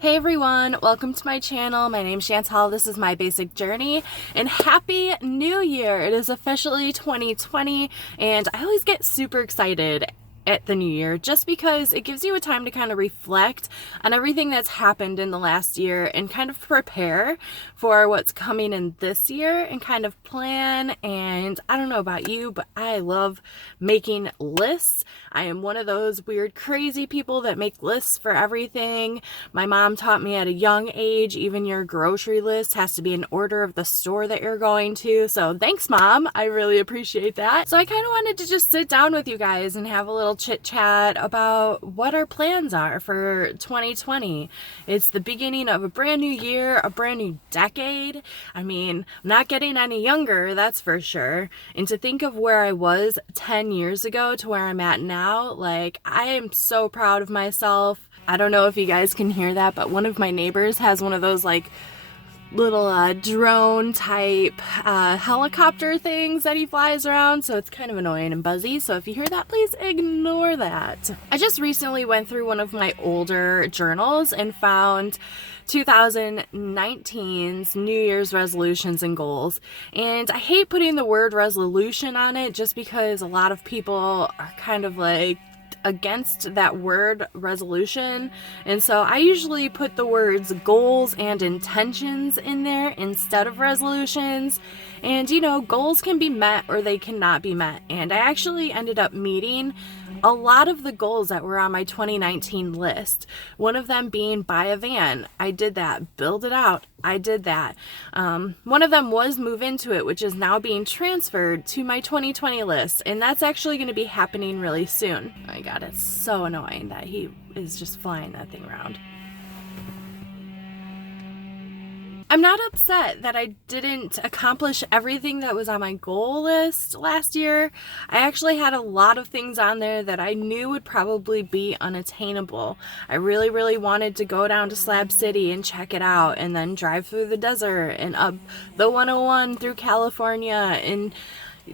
Hey everyone, welcome to my channel. My name's Chantal. This is my basic journey, and happy new year. It is officially 2020, and I always get super excited at the new year just because it gives you a time to kind of reflect on everything that's happened in the last year and kind of prepare for what's coming in this year and kind of plan. And I don't know about you, but I love making lists. I am one of those weird crazy people that make lists for everything. My mom taught me at a young age, even your grocery list has to be in order of the store that you're going to. So thanks, Mom. I really appreciate that. So I kind of wanted to just sit down with you guys and have a little chit chat about what our plans are for 2020. It's the beginning of a brand new year, a brand new decade. I mean, I'm not getting any younger, that's for sure. And to think of where I was 10 years ago to where I'm at now, like, I am so proud of myself. I don't know if you guys can hear that, but one of my neighbors has one of those like little drone type helicopter things that he flies around, so it's kind of annoying and buzzy. So if you hear that, please ignore that. I just recently went through one of my older journals and found 2019's New Year's resolutions and goals. And I hate putting the word resolution on it just because a lot of people are kind of like against that word resolution, and so I usually put the words goals and intentions in there instead of resolutions. And you know, goals can be met or they cannot be met, and I actually ended up meeting a lot of the goals that were on my 2019 list. One of them being buy a van. I did that. Build it out. I did that. One of them was move into it, which is now being transferred to my 2020 list, and that's actually going to be happening really soon. Oh my god, it's so annoying that he is just flying that thing around. I'm not upset that I didn't accomplish everything that was on my goal list last year. I actually had a lot of things on there that I knew would probably be unattainable. I really wanted to go down to Slab City and check it out, and then drive through the desert and up the 101 through California. And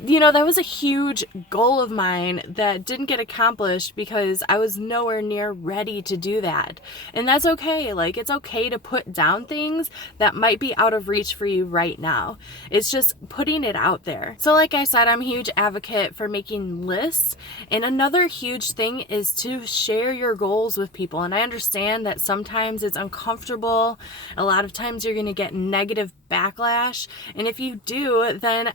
you know, that was a huge goal of mine that didn't get accomplished because I was nowhere near ready to do that. And that's okay. Like, it's okay to put down things that might be out of reach for you right now. It's just putting it out there. So like I said, I'm a huge advocate for making lists. And another huge thing is to share your goals with people. And I understand that sometimes it's uncomfortable. A lot of times you're going to get negative backlash. And if you do, then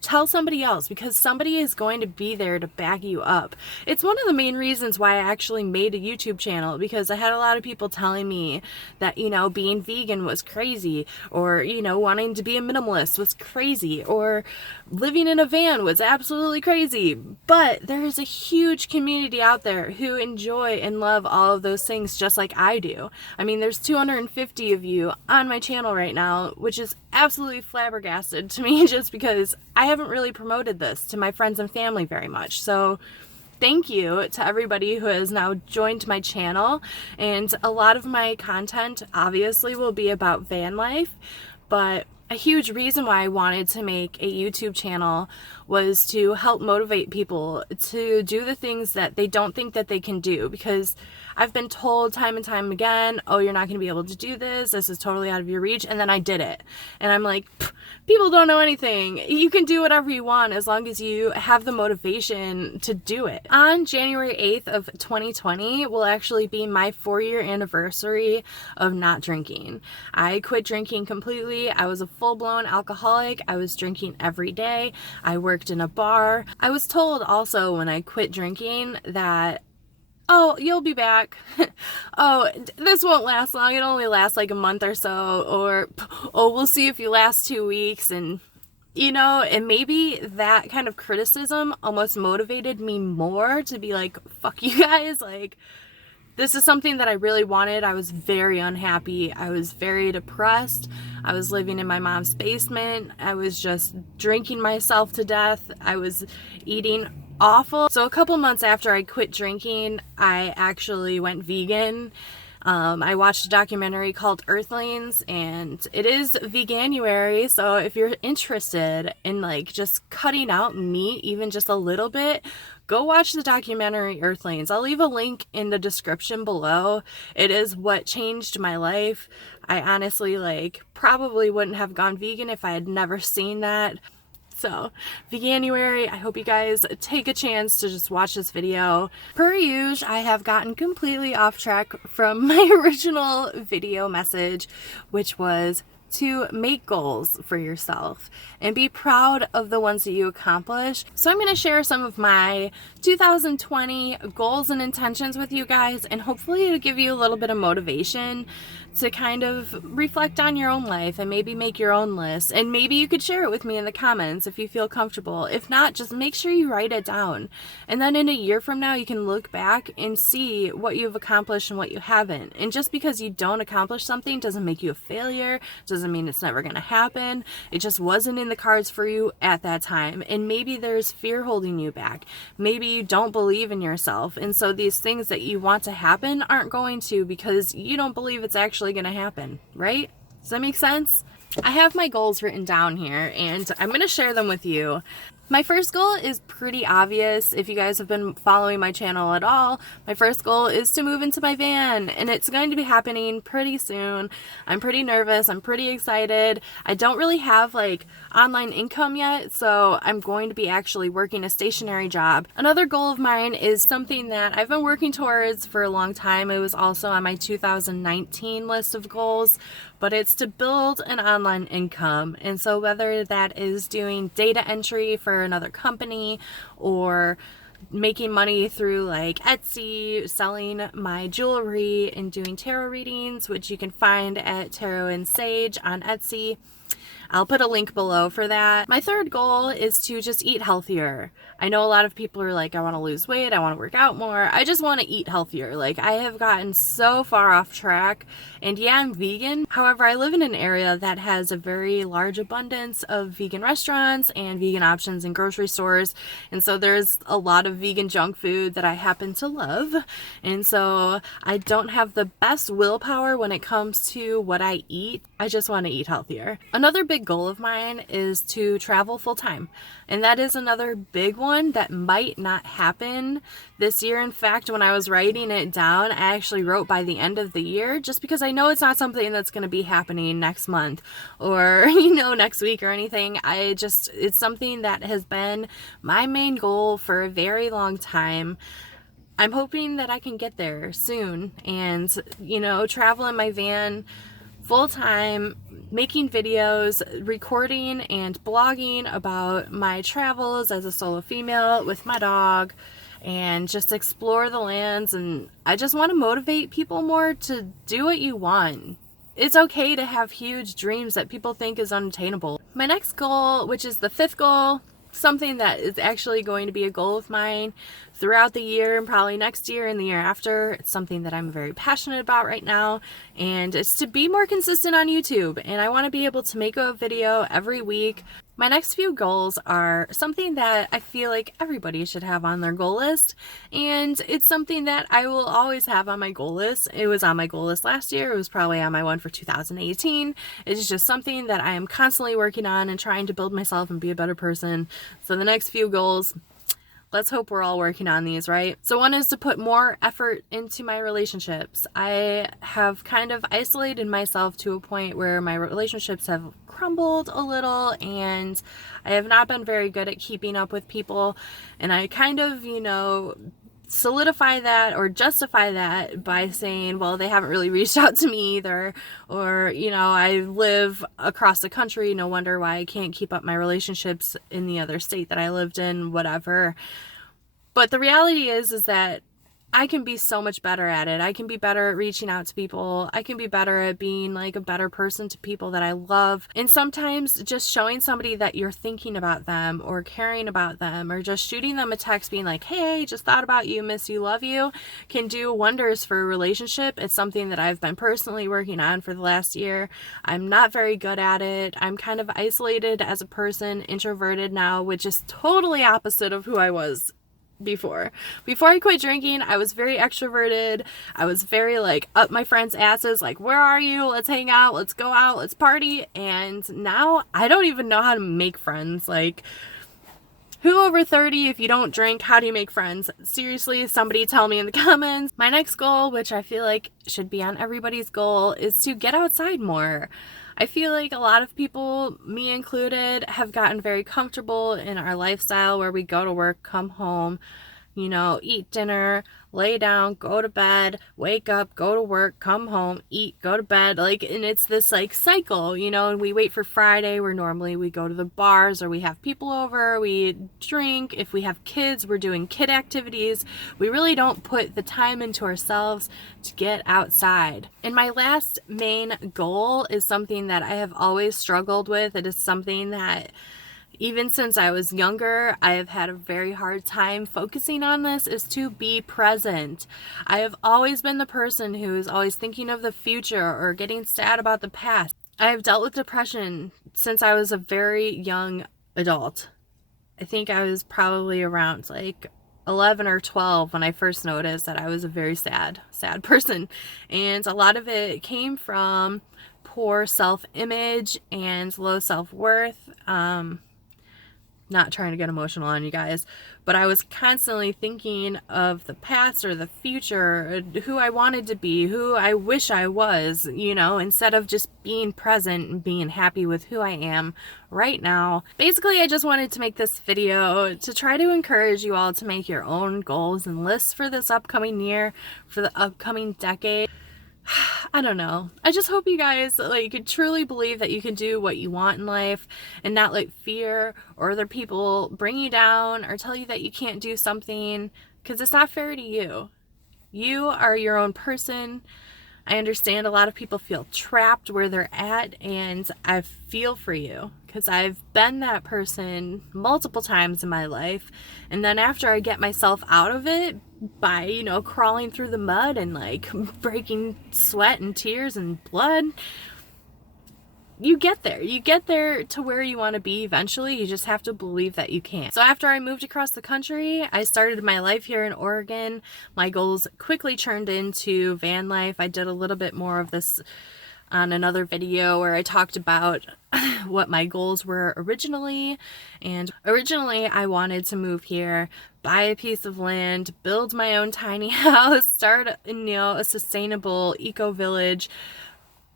tell somebody else, because somebody is going to be there to back you up. It's one of the main reasons why I actually made a YouTube channel, because I had a lot of people telling me that, you know, being vegan was crazy, or, you know, wanting to be a minimalist was crazy, or living in a van was absolutely crazy. But there is a huge community out there who enjoy and love all of those things just like I do. I mean, there's 250 of you on my channel right now, which is absolutely flabbergasted to me just because I haven't really promoted this to my friends and family very much. So thank you to everybody who has now joined my channel. And a lot of my content obviously will be about van life, but a huge reason why I wanted to make a YouTube channel was to help motivate people to do the things that they don't think that they can do, because I've been told time and time again, oh, you're not going to be able to do this. This is totally out of your reach. And then I did it. And I'm like, people don't know anything. You can do whatever you want as long as you have the motivation to do it. On January 8th of 2020 will actually be my 4-year anniversary of not drinking. I quit drinking completely. I was a full-blown alcoholic. I was drinking every day. I worked in a bar. I was told also when I quit drinking that, oh, you'll be back. Oh, this won't last long. It only lasts like a month or so. Or, oh, we'll see if you last 2 weeks. And, you know, and maybe that kind of criticism almost motivated me more to be like, fuck you guys. Like, this is something that I really wanted. I was very unhappy. I was very depressed. I was living in my mom's basement. I was just drinking myself to death. I was eating awful. So a couple months after I quit drinking, I actually went vegan. I watched a documentary called Earthlings, and it is veganuary, so if you're interested in like just cutting out meat even just a little bit, go watch the documentary Earthlings. I'll leave a link in the description below. It is what changed my life. I honestly like probably wouldn't have gone vegan if I had never seen that. So, veganuary, I hope you guys take a chance to just watch this video. Per usual, I have gotten completely off track from my original video message, which was to make goals for yourself and be proud of the ones that you accomplish. So I'm going to share some of my 2020 goals and intentions with you guys, and hopefully it'll give you a little bit of motivation to kind of reflect on your own life and maybe make your own list. And maybe you could share it with me in the comments if you feel comfortable. If not, just make sure you write it down. And then in a year from now, you can look back and see what you've accomplished and what you haven't. And just because you don't accomplish something doesn't make you a failure, doesn't mean it's never going to happen. It just wasn't in the cards for you at that time. And maybe there's fear holding you back. Maybe you don't believe in yourself. And so these things that you want to happen aren't going to, because you don't believe it's actually going to happen, right? Does that make sense? I have my goals written down here, and I'm going to share them with you. My first goal is pretty obvious. If you guys have been following my channel at all, my first goal is to move into my van, and it's going to be happening pretty soon. I'm pretty nervous. I'm pretty excited. I don't really have like online income yet, so I'm going to be actually working a stationary job. Another goal of mine is something that I've been working towards for a long time. It was also on my 2019 list of goals, but it's to build an online income. And so whether that is doing data entry for another company or making money through like Etsy, selling my jewelry and doing tarot readings, which you can find at Tarot and Sage on Etsy. I'll put a link below for that. My third goal is to just eat healthier. I know a lot of people are like, I want to lose weight, I want to work out more. I just want to eat healthier. Like, I have gotten so far off track, and yeah, I'm vegan. However, I live in an area that has a very large abundance of vegan restaurants and vegan options in grocery stores. And so there's a lot of vegan junk food that I happen to love. And so I don't have the best willpower when it comes to what I eat. I just want to eat healthier. Another big goal of mine is to travel full time. And that is another big one that might not happen this year. In fact, when I was writing it down, I actually wrote by the end of the year, just because I know it's not something that's going to be happening next month or, next week or anything. It's something that has been my main goal for a very long time. I'm hoping that I can get there soon and, travel in my van full time, making videos, recording and blogging about my travels as a solo female with my dog, and just explore the lands. And I just want to motivate people more to do what you want. It's okay to have huge dreams that people think is unattainable. My next goal, which is the fifth goal, something that is actually going to be a goal of mine throughout the year and probably next year and the year after. It's something that I'm very passionate about right now, and it's to be more consistent on YouTube. And I want to be able to make a video every week. My next few goals are something that I feel like everybody should have on their goal list, and it's something that I will always have on my goal list. It was on my goal list last year. It was probably on my one for 2018. It's just something that I am constantly working on and trying to build myself and be a better person. So the next few goals, let's hope we're all working on these, right? So one is to put more effort into my relationships. I have kind of isolated myself to a point where my relationships have crumbled a little, and I have not been very good at keeping up with people. And I kind of, solidify that or justify that by saying, well, they haven't really reached out to me either, or I live across the country, no wonder why I can't keep up my relationships in the other state that I lived in, whatever. But the reality is that I can be so much better at it. I can be better at reaching out to people. I can be better at being like a better person to people that I love. And sometimes just showing somebody that you're thinking about them or caring about them, or just shooting them a text being like, hey, just thought about you, miss you, love you, can do wonders for a relationship. It's something that I've been personally working on for the last year. I'm not very good at it. I'm kind of isolated as a person, introverted now, which is totally opposite of who I was before. Before I quit drinking, I was very extroverted. I was very like up my friends' asses, like, where are you? Let's hang out, let's go out, let's party. And now I don't even know how to make friends. Like, who over 30, if you don't drink, how do you make friends? Seriously, somebody tell me in the comments. My next goal, which I feel like should be on everybody's goal, is to get outside more. I feel like a lot of people, me included, have gotten very comfortable in our lifestyle where we go to work, come home, you know, eat dinner, lay down, go to bed, wake up, go to work, come home, eat, go to bed, like, and it's this like cycle, you know, and we wait for Friday where normally we go to the bars or we have people over, we drink. If we have kids, we're doing kid activities. We really don't put the time into ourselves to get outside. And my last main goal is something that I have always struggled with. It is something that even since I was younger, I have had a very hard time focusing on this, is to be present. I have always been the person who is always thinking of the future or getting sad about the past. I have dealt with depression since I was a very young adult. I think I was probably around like 11 or 12 when I first noticed that I was a very sad person. And a lot of it came from poor self-image and low self-worth. Not trying to get emotional on you guys, but I was constantly thinking of the past or the future, who I wanted to be, who I wish I was, you know, instead of just being present and being happy with who I am right now. Basically, I just wanted to make this video to try to encourage you all to make your own goals and lists for this upcoming year, for the upcoming decade. I don't know. I just hope you guys like truly believe that you can do what you want in life and not let fear or other people bring you down or tell you that you can't do something, because it's not fair to you. You are your own person. I understand a lot of people feel trapped where they're at, and I feel for you because I've been that person multiple times in my life. And then after I get myself out of it by, you know, crawling through the mud and like breaking sweat and tears and blood, you get there. You get there to where you want to be eventually. You just have to believe that you can. So after I moved across the country, I started my life here in Oregon. My goals quickly turned into van life. I did a little bit more of this on another video where I talked about what my goals were originally. And originally I wanted to move here, buy a piece of land, build my own tiny house, start, you know, a sustainable eco village.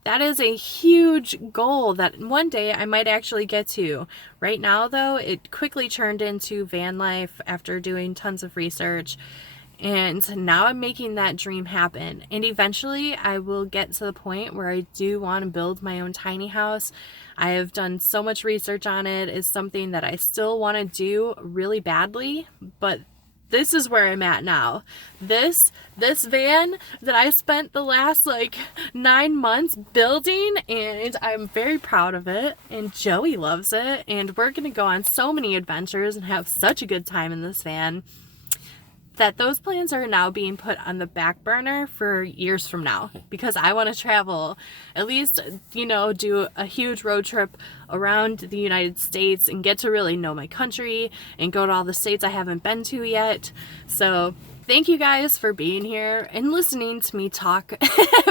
That is a huge goal that one day I might actually get to. Right now, though, it quickly turned into van life after doing tons of research. And now I'm making that dream happen. And eventually I will get to the point where I do want to build my own tiny house. I have done so much research on it. It's something that I still want to do really badly, but this is where I'm at now. This van that I spent the last like 9 months building, and I'm very proud of it, and Joey loves it, and we're gonna go on so many adventures and have such a good time in this van, that those plans are now being put on the back burner for years from now, because I want to travel, at least, you know, do a huge road trip around the United States and get to really know my country and go to all the states I haven't been to yet. So thank you guys for being here and listening to me talk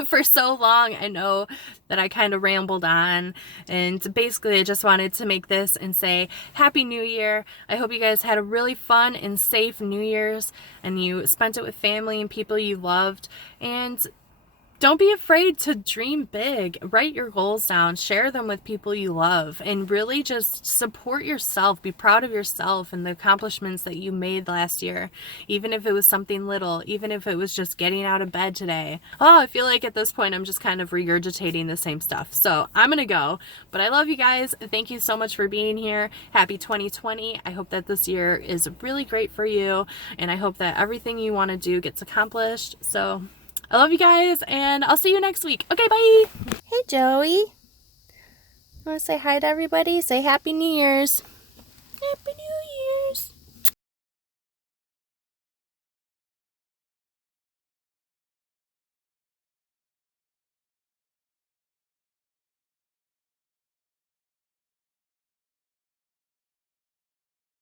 for so long. I know that I kind of rambled on, and basically I just wanted to make this and say Happy New Year. I hope you guys had a really fun and safe New Year's and you spent it with family and people you loved. And don't be afraid to dream big. Write your goals down, share them with people you love, and really just support yourself. Be proud of yourself and the accomplishments that you made last year, even if it was something little, even if it was just getting out of bed today. Oh, I feel like at this point I'm just kind of regurgitating the same stuff. So I'm gonna go, but I love you guys. Thank you so much for being here. Happy 2020. I hope that this year is really great for you, and I hope that everything you want to do gets accomplished. So I love you guys, and I'll see you next week. Okay, bye. Hey, Joey. Want to say hi to everybody? Say Happy New Year's. Happy New